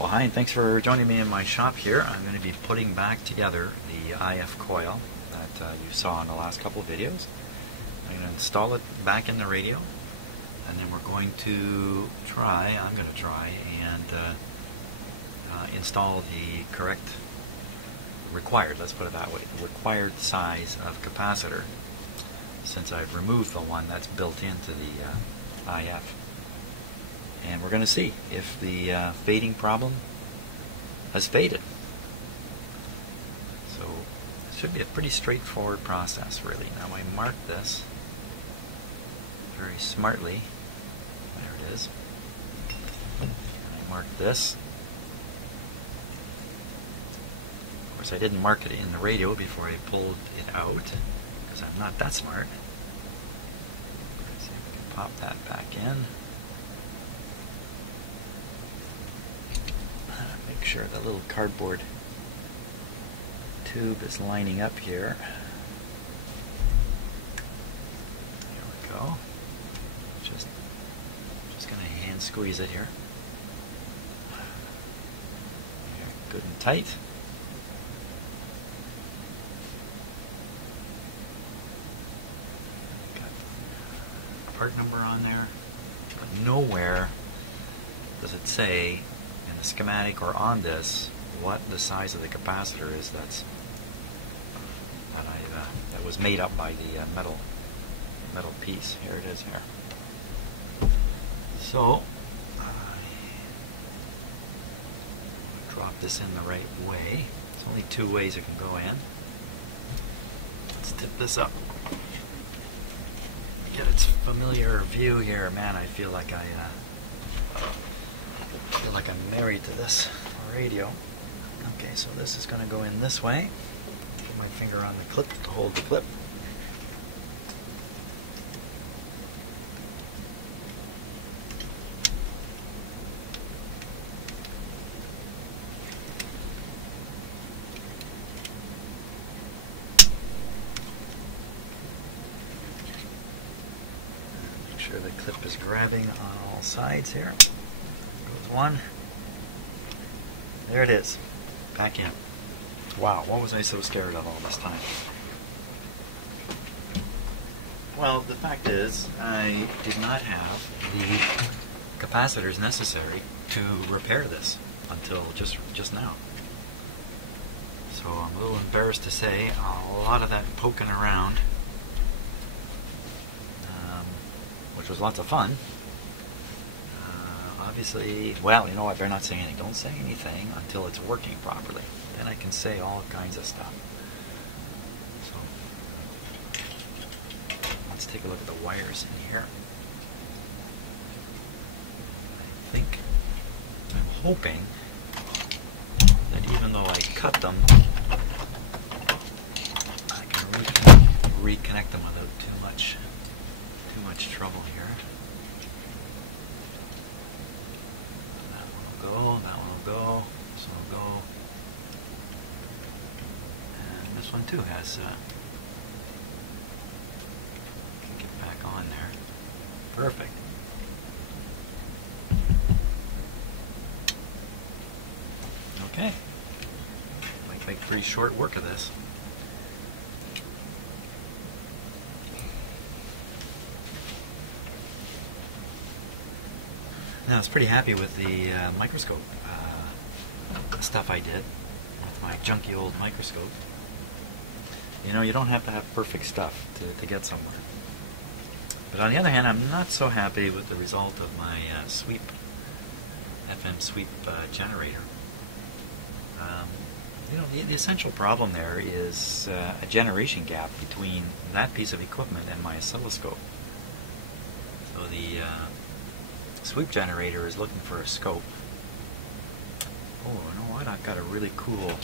Well, hi, and thanks for joining me in my shop here. I'm going to be putting back together the IF coil that you saw in the last couple of videos. I'm going to install it back in the radio, and then we're going to try, and install the correct, required, let's put it that way, required size of capacitor, since I've removed the one that's built into the IF. And we're going to see if the fading problem has faded. So it should be a pretty straightforward process, really. Now I marked this very smartly. There it is. I marked this. Of course, I didn't mark it in the radio before I pulled it out, because I'm not that smart. Let's see if we can pop that back in. Make sure the little cardboard tube is lining up here. There we go. Just going to hand squeeze it here. Good and tight. Got part number on there, but nowhere does it say in the schematic or on this what the size of the capacitor is that was made up by the metal piece. Here it is here. So drop this in the right way. There's only two ways it can go in. Let's tip this up. Get its familiar view here. Man, I feel like I'm married to this radio. Okay, so this is going to go in this way. Put my finger on the clip to hold the clip. Make sure the clip is grabbing on all sides here. Goes one. There it is. Back in. Wow, what was I so scared of all this time? Well, the fact is, I did not have the capacitors necessary to repair this until just now. So I'm a little embarrassed to say a lot of that poking around, which was lots of fun. Obviously, well, you know what, better not say anything. Don't say anything until it's working properly. Then I can say all kinds of stuff. So, let's take a look at the wires in here. I'm hoping that even though I cut them, I can reconnect them without too much trouble here. That one will go, this one will go, and this one too has, can get back on there. Perfect. Okay, might make pretty short work of this. Now, I was pretty happy with the microscope stuff I did with my junky old microscope. You know, you don't have to have perfect stuff to get somewhere. But on the other hand, I'm not so happy with the result of my FM sweep generator. You know, the essential problem there is a generation gap between that piece of equipment and my oscilloscope. So the sweep generator is looking for a scope. Oh, you know what? I've got a really cool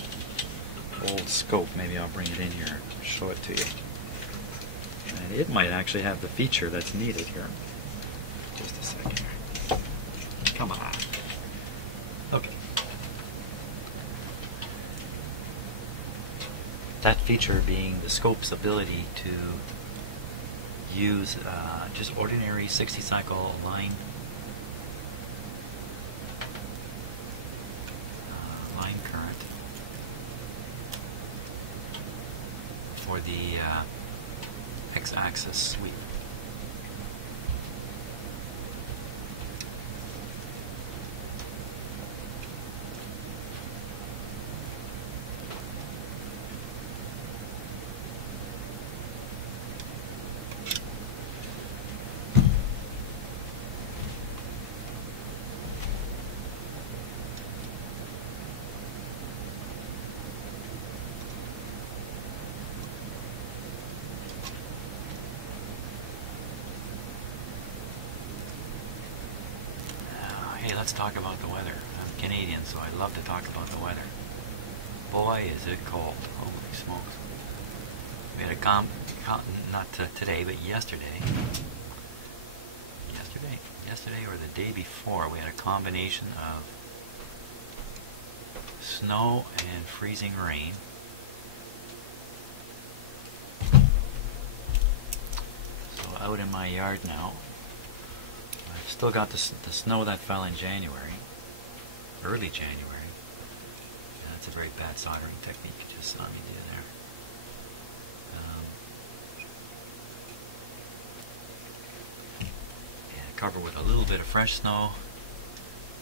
old scope. Maybe I'll bring it in here and show it to you. And it might actually have the feature that's needed here. Just a second. Come on. Okay. That feature being the scope's ability to use just ordinary 60 cycle line the X-axis sweep. Hey, let's talk about the weather. I'm Canadian, so I love to talk about the weather. Boy, is it cold. Holy smokes. We had a not today, but yesterday or the day before, we had a combination of snow and freezing rain. So out in my yard now, I've still got the snow that fell in January, early January. Yeah, that's a very bad soldering technique you just saw me do there. Cover with a little bit of fresh snow,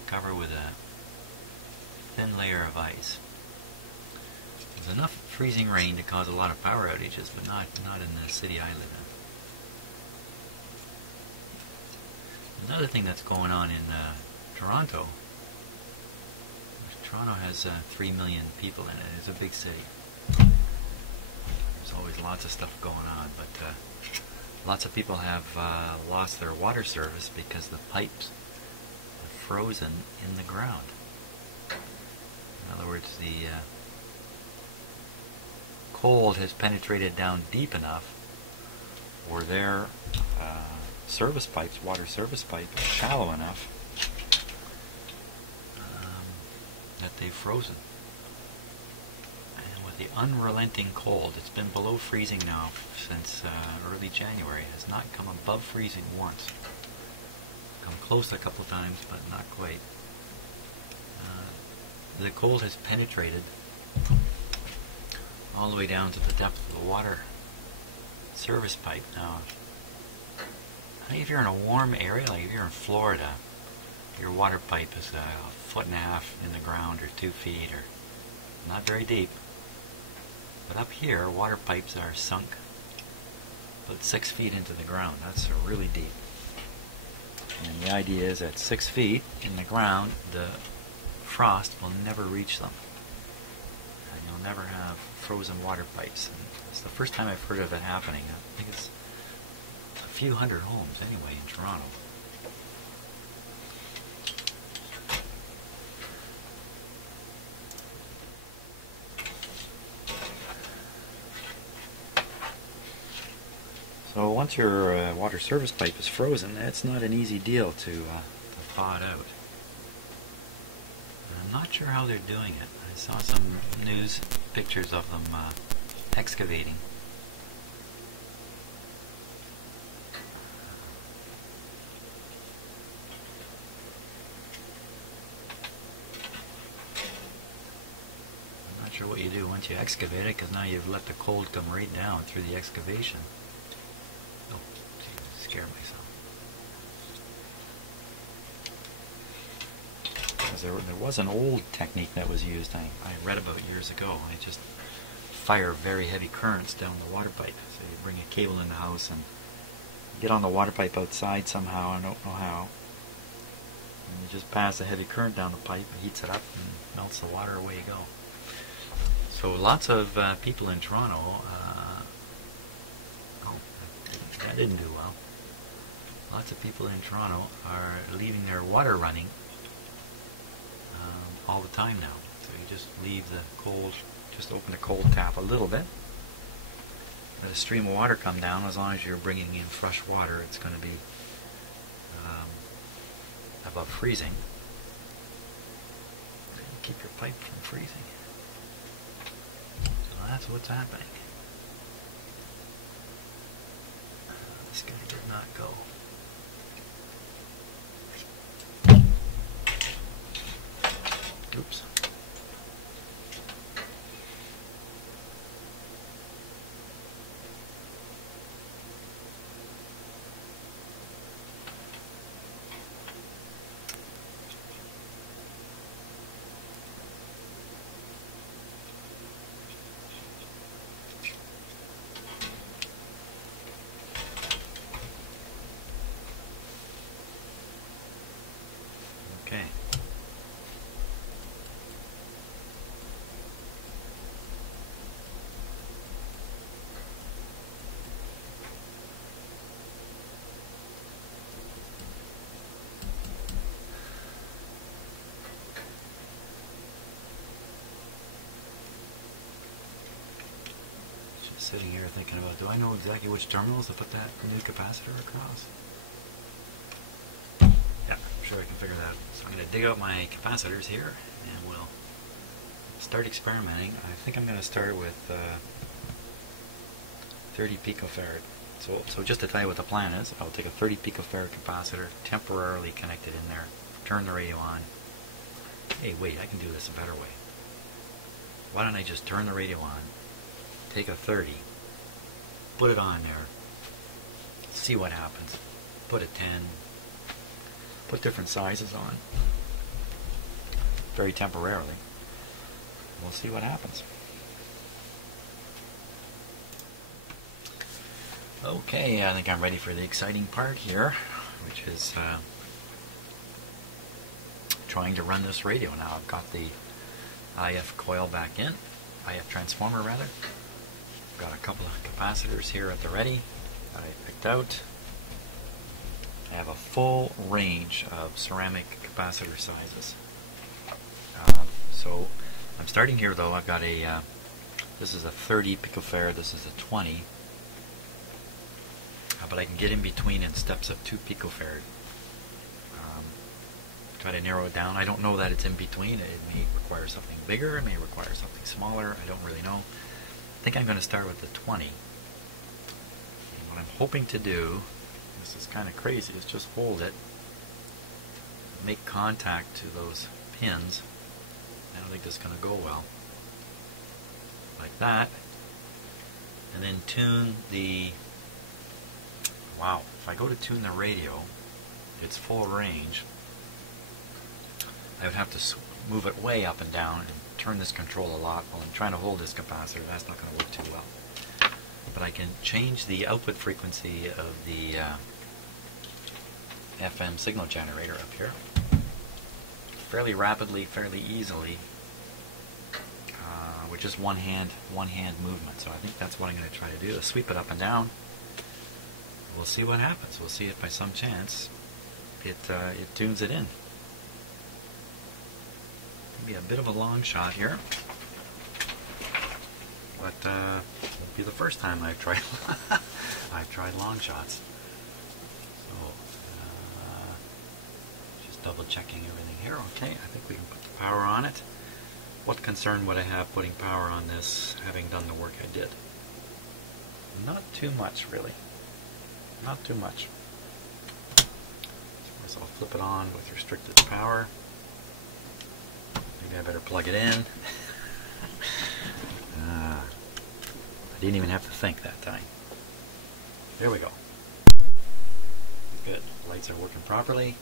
cover with a thin layer of ice. There's enough freezing rain to cause a lot of power outages, but not in the city I live in. Another thing that's going on in Toronto. Toronto has 3 million people in it. It's a big city. There's always lots of stuff going on, but lots of people have lost their water service because the pipes are frozen in the ground. In other words, the cold has penetrated down deep enough where their service pipes, water service pipe, is shallow enough that they've frozen. And with the unrelenting cold, it's been below freezing now since early January. It has not come above freezing once. Come close a couple times, but not quite. The cold has penetrated all the way down to the depth of the water service pipe. Now, if you're in a warm area, like if you're in Florida, your water pipe is a foot and a half in the ground or 2 feet, or not very deep. But up here, water pipes are sunk about 6 feet into the ground. That's really deep. And the idea is at 6 feet in the ground, the frost will never reach them. And you'll never have frozen water pipes. And it's the first time I've heard of it happening. I think it's a few hundred homes anyway in Toronto. So once your water service pipe is frozen, it's not an easy deal to thaw it out. I'm not sure how they're doing it. I saw some news pictures of them excavating. I'm not sure what you do once you excavate it, because now you've let the cold come right down through the excavation. Oh, geez, scared myself. There was an old technique that was used I read about years ago. I just fire very heavy currents down the water pipe. So you bring a cable in the house and get on the water pipe outside somehow, I don't know how. And you just pass a heavy current down the pipe, it heats it up and melts the water, away you go. So lots of people in Toronto, that didn't do well. Lots of people in Toronto are leaving their water running all the time now. So you just leave the cold, just open the cold tap a little bit, let a stream of water come down. As long as you're bringing in fresh water, it's going to be above freezing. Keep your pipe from freezing. So that's what's happening. This guy did not go. Oops. Okay. Just sitting here thinking about, do I know exactly which terminals to put that new capacitor across? Yeah, I'm sure I can figure that out. So I'm going to dig out my capacitors here and we'll start experimenting. I think I'm going to start with 30 picofarad. So just to tell you what the plan is, I'll take a 30 picofarad capacitor, temporarily connect it in there, turn the radio on. Hey, wait, I can do this a better way. Why don't I just turn the radio on, take a 30, put it on there, see what happens. Put a 10, put different sizes on, very temporarily. We'll see what happens. Okay, I think I'm ready for the exciting part here, which is trying to run this radio now. I've got the IF coil back in, IF transformer rather. I've got a couple of capacitors here at the ready that I picked out. I have a full range of ceramic capacitor sizes. So I'm starting here though. I've got a, this is a 30 picofarad, this is a 20. But I can get in between in steps of 2 picofarad. Try to narrow it down. I don't know that it's in between. It may require something bigger, it may require something smaller. I don't really know. I think I'm going to start with the 20. And what I'm hoping to do, this is kind of crazy, is just hold it, make contact to those pins. I don't think this is going to go well. Like that. And then tune the... Wow, if I go to tune the radio, its full range, I would have to move it way up and down and turn this control a lot while I'm trying to hold this capacitor. That's not going to work too well. But I can change the output frequency of the FM signal generator up here fairly rapidly, fairly easily, with just one hand movement. So I think that's what I'm going to try to do, is sweep it up and down. We'll see what happens. We'll see if by some chance it tunes it in. Maybe a bit of a long shot here, but won't be the first time I've tried I've tried long shots. So just double checking everything here. Okay, I think we can put the power on it. What concern would I have putting power on this, having done the work I did? Not too much, really. Not too much. So I'll flip it on with restricted power. Maybe I better plug it in. I didn't even have to think that time. There we go. Good. Lights are working properly.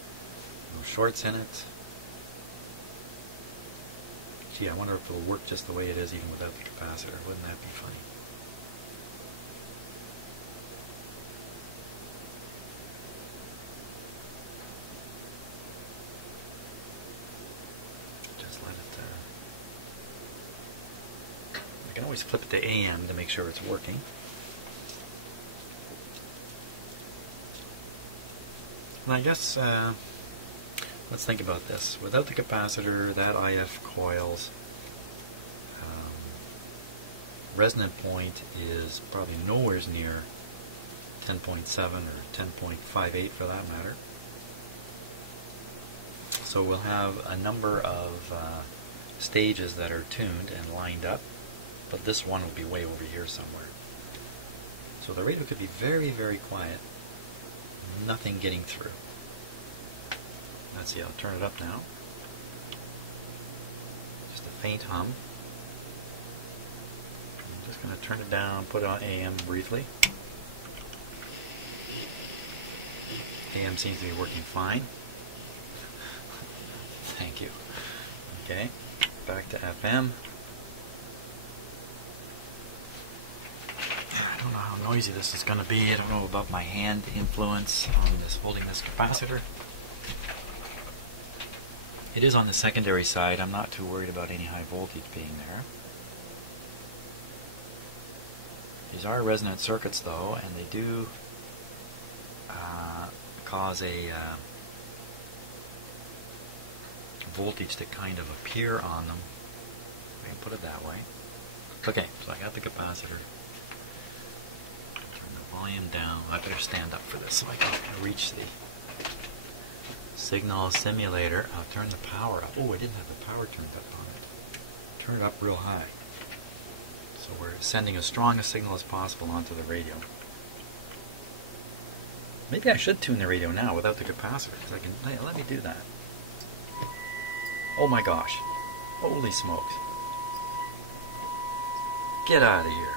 No shorts in it. Gee, I wonder if it'll work just the way it is even without the capacitor. Wouldn't that be funny? I can always flip it to AM to make sure it's working. And I guess, let's think about this. Without the capacitor, that IF coil's resonant point is probably nowhere near 10.7 or 10.58 for that matter. So we'll have a number of stages that are tuned and lined up. But this one will be way over here somewhere. So the radio could be very, very quiet. Nothing getting through. Let's see, I'll turn it up now. Just a faint hum. I'm just going to turn it down, put it on AM briefly. AM seems to be working fine. Thank you. Okay, back to FM. I don't know how noisy this is going to be. I don't know about my hand influence on this holding this capacitor. It is on the secondary side. I'm not too worried about any high voltage being there. These are resonant circuits though, and they do cause a voltage to kind of appear on them. I can put it that way. Okay, so I got the capacitor. Turn the volume down. I better stand up for this so I can reach the signal simulator. I'll turn the power up. Oh, I didn't have the power turned up on it. Turn it up real high. So we're sending as strong a signal as possible onto the radio. Maybe I should tune the radio now without the capacitor, because I can. Let me do that. Oh my gosh. Holy smokes. Get out of here.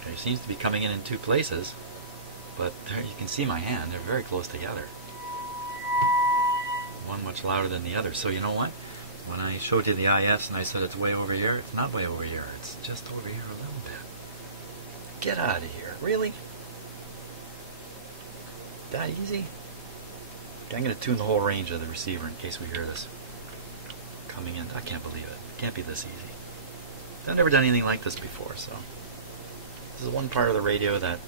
Okay, it seems to be coming in two places, but there you can see my hand. They're very close together. One much louder than the other. So you know what? When I showed you the IFs and I said it's way over here, it's not way over here. It's just over here a little bit. Get out of here. Really? That easy? Okay, I'm going to tune the whole range of the receiver in case we hear this coming in. I can't believe it. It can't be this easy. I've never done anything like this before, so this is one part of the radio that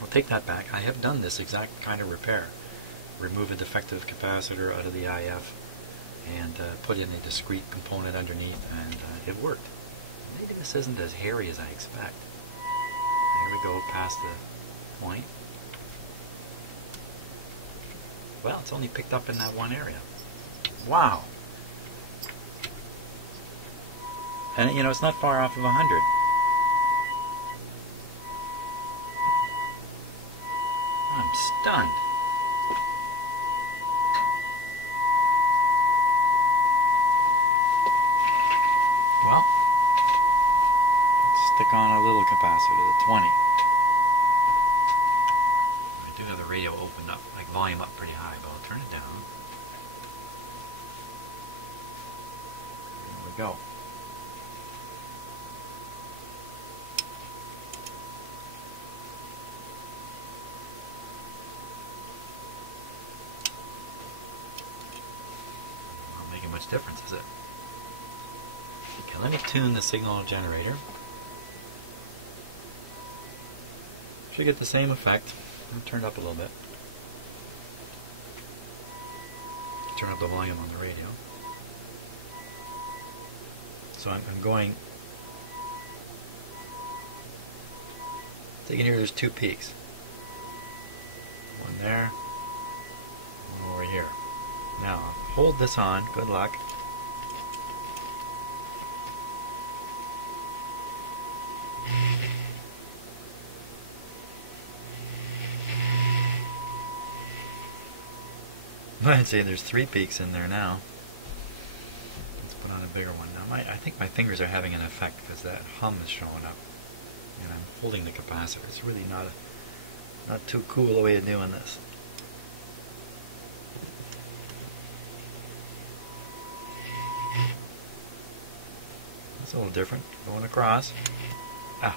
I'll take that back. I have done this exact kind of repair. Remove a defective capacitor out of the IF and put in a discrete component underneath, and it worked. Maybe this isn't as hairy as I expect. There we go, past the point. Well, it's only picked up in that one area. Wow! And you know, it's not far off of 100. I'm stunned. Well, let's stick on a little capacitor, the 20. I do have the radio opened up, like volume up pretty high, but I'll turn it down. There we go. Not making much difference, is it? Okay, let me tune the signal generator. Should get the same effect. I'll turn it up a little bit. Turn up the volume on the radio. So I'm going. So you can hear there's two peaks. One there, one over here. Now hold this on. Good luck. I'd say there's three peaks in there now. Let's put on a bigger one now. I think my fingers are having an effect because that hum is showing up, and I'm holding the capacitor. It's really not too cool a way of doing this. That's a little different. Going across. Ah.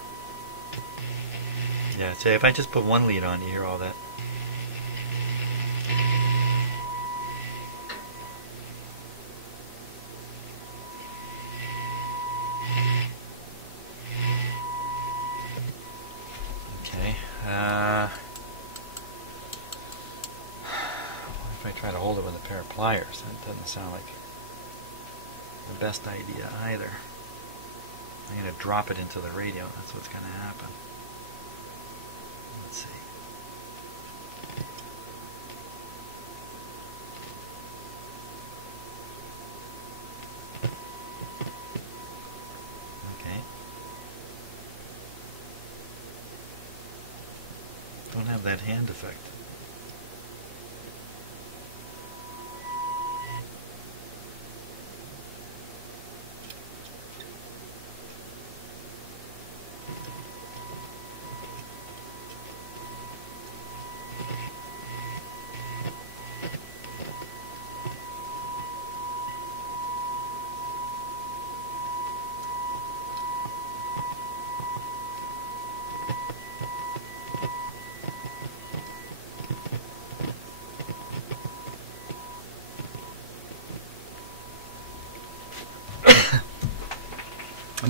Yeah. Say if I just put one lead on, you hear all that. If I try to hold it with a pair of pliers, that doesn't sound like the best idea either. I'm going to drop it into the radio. That's what's going to happen. Let's see. Okay. Don't have that hand effect.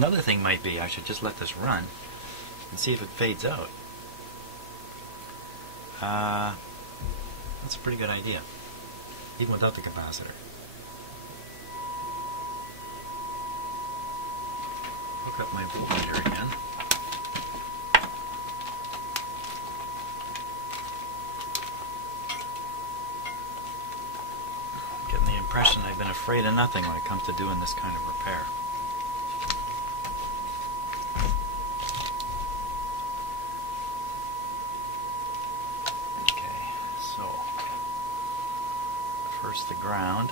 Another thing might be I should just let this run and see if it fades out. That's a pretty good idea, even without the capacitor. Hook up my voltmeter again. I'm getting the impression I've been afraid of nothing when it comes to doing this kind of repair. Okay, so first the ground.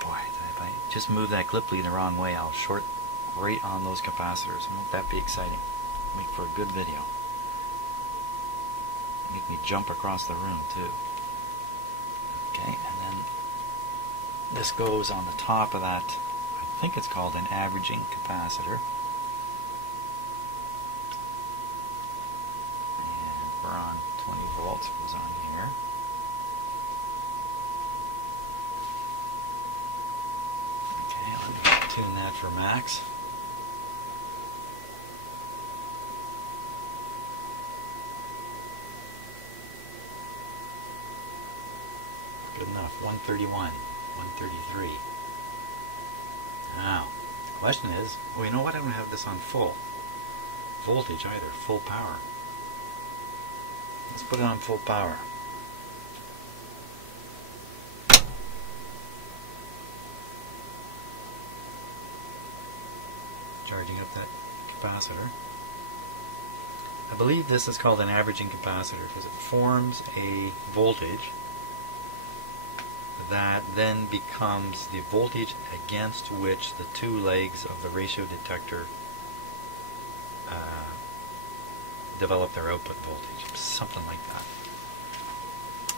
Boy, if I just move that clip lead the wrong way, I'll short right on those capacitors. Won't that be exciting? Make for a good video. Make me jump across the room too. Okay, and then this goes on the top of that. I think it's called an averaging capacitor. And we're on 20 volts. Goes on here. Let me tune that for max. Good enough. 131, 133. Now, the question is, well, you know what? I don't have this on full voltage either, full power. Let's put it on full power. Charging up that capacitor. I believe this is called an averaging capacitor because it forms a voltage that then becomes the voltage against which the two legs of the ratio detector develop their output voltage. Something like that.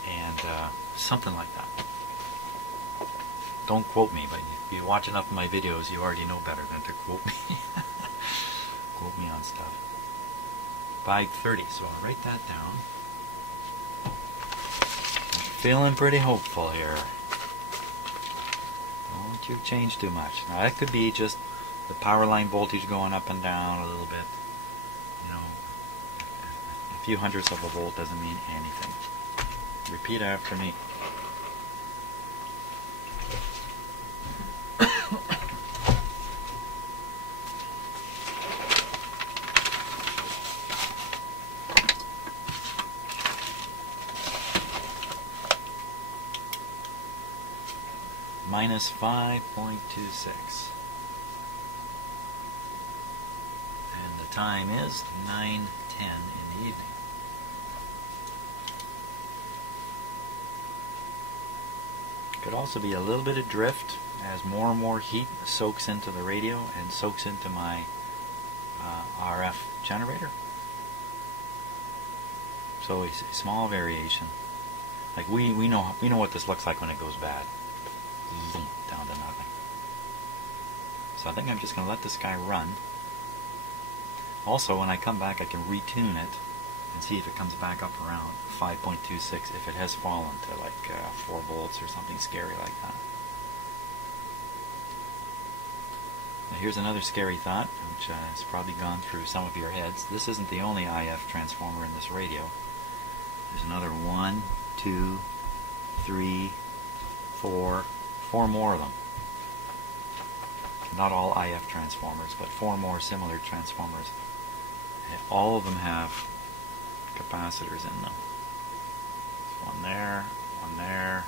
And something like that. Don't quote me, but if you watch enough of my videos, you already know better than to quote me. Quote me on stuff. 530, so I'll write that down. I'm feeling pretty hopeful here. Don't you change too much. Now that could be just the power line voltage going up and down a little bit. You know, a few hundredths of a volt doesn't mean anything. Repeat after me. Minus 5.26. And the time is 9:10 in the evening. Could also be a little bit of drift as more and more heat soaks into the radio and soaks into my RF generator. So a small variation. Like we know what this looks like when it goes bad. Zoom, down to nothing. So I think I'm just going to let this guy run. Also, when I come back, I can retune it and see if it comes back up around 5.26 if it has fallen to like 4 volts or something scary like that. Now here's another scary thought, which has probably gone through some of your heads. This isn't the only IF transformer in this radio. There's another 1, 2, 3, 4 more of them. Not all IF transformers, but 4 more similar transformers. And all of them have capacitors in them. One there, one there.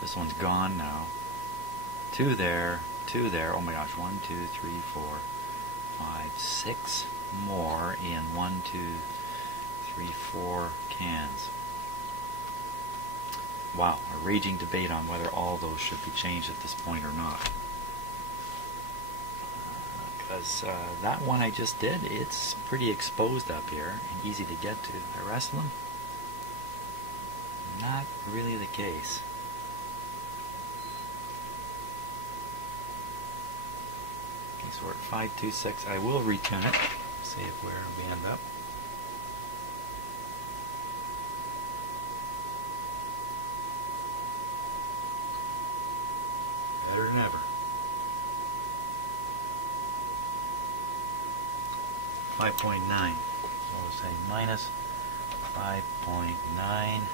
This one's gone now. 2 there, 2 there. Oh my gosh, 1, 2, 3, 4, 5, 6 more in 1, 2, 3, 4 cans. Wow, a raging debate on whether all those should be changed at this point or not. Because that one I just did, it's pretty exposed up here and easy to get to. The rest of them, not really the case. Okay, so we're at 526. I will retune it, see where we end up. Better than ever. 5.9. So we'll say minus 5.9, and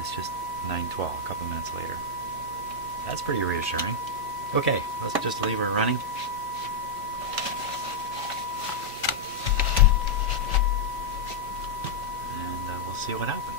it's just 9:12, a couple minutes later. That's pretty reassuring. Okay, let's just leave her running. And we'll see what happens.